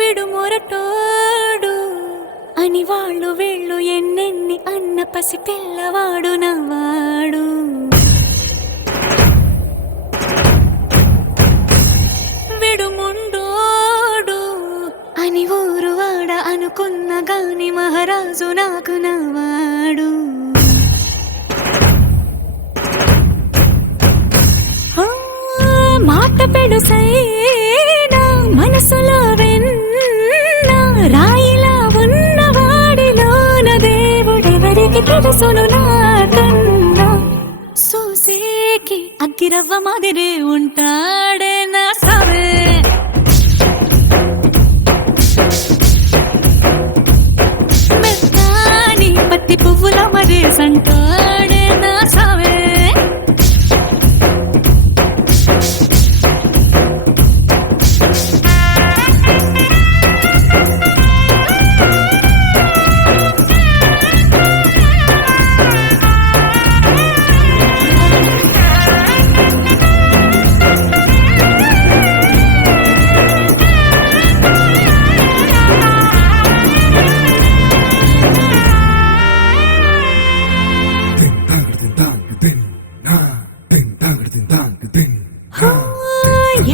విడుమొరటోడు అని వాళ్ళు వీళ్ళు ఎన్నెన్ని అన్న పసి పిల్లవాడు నవ్వాడు. విడుముండోడు అని ఊరు వాడ అనుకున్న గాని మహారాజు నాకు నవ్వాడు. మాట పెడుసైనా మనసులో వెన్న రాయిలా ఉన్నవాడిలోన దేవుడెవరికి తెలుసును నాకన్నా. సూసేకి అగ్గిరవ్వ మాదిరి ఉంటాడే నా సావే. మెత్తాని పత్తి పువ్వుల మరేసంటాడే నా సావే.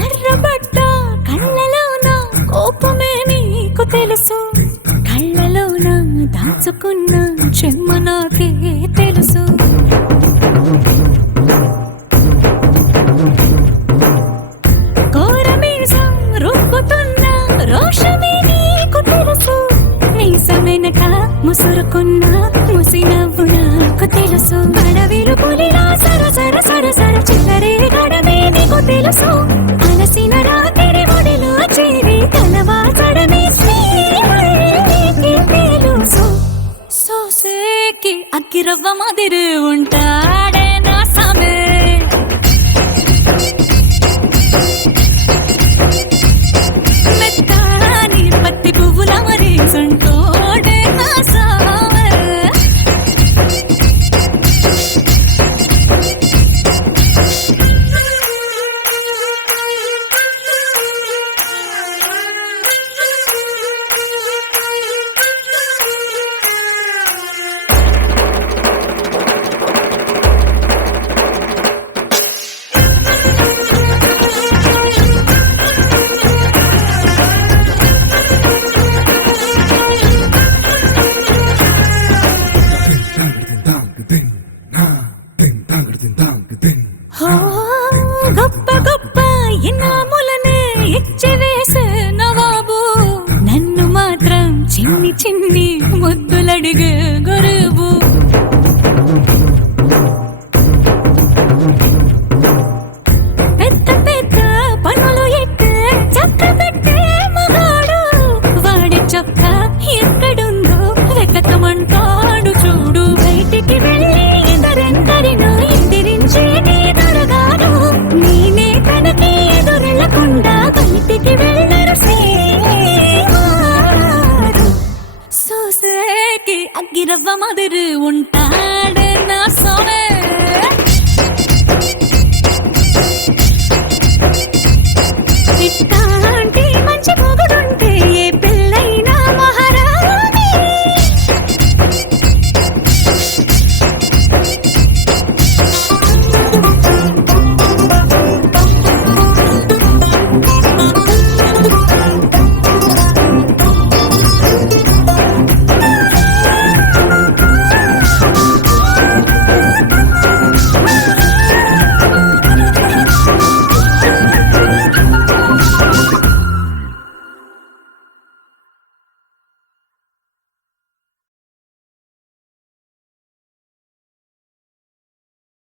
ఎర్రబడ్డ కళ్ళలోన కోపమే నీకు తెలుసు, కళ్ళలోన దాచుకున్న చెమ్మ నాకే తెలుసు. కోరమీసం రుబ్బుతున్న రోషమే నీకు తెలుసు, మీసం వెనక ముసురుకున్న ముసినవ్వు నాకు తెలుసు. అడవిలు పులిలా సర సర సర సర చిల్లరే గడమే నీకు తెలుసు, అలసిన రాత్రి ఒడిలో చేరి కలవాచడమే శ్రీకి తెలుసు. సోసేకి అగ్గిరవ్వ మాదిరి ఉంటాడే నా సామే. మెత్తాని పత్తి పువ్వుల మరేసంటోడే నా సామే. గొప్ప గొప్ప ఇనాములనే ఇచ్చి వేసే నవాబు, నన్ను మాత్రం చిన్ని చిన్ని ముద్దులడిగే గురువు. పెద్ద పెద్ద పనులు ఎట్టే చక్క పెట్టే మగాడు, వాడి చొక్క ఎక్కడుందో వెతకమంటాడు చూడు. బయటికి వెళ్ళి ఎదరెందరినో ఎదిరించే దొరగాడు, నేనే తనకి ఎదురెళ్ళకుండా బయటికి వెళ్ళరు సేవాడు. సోసేకి అగ్గిరవ్వ మాదిరి ఉంటా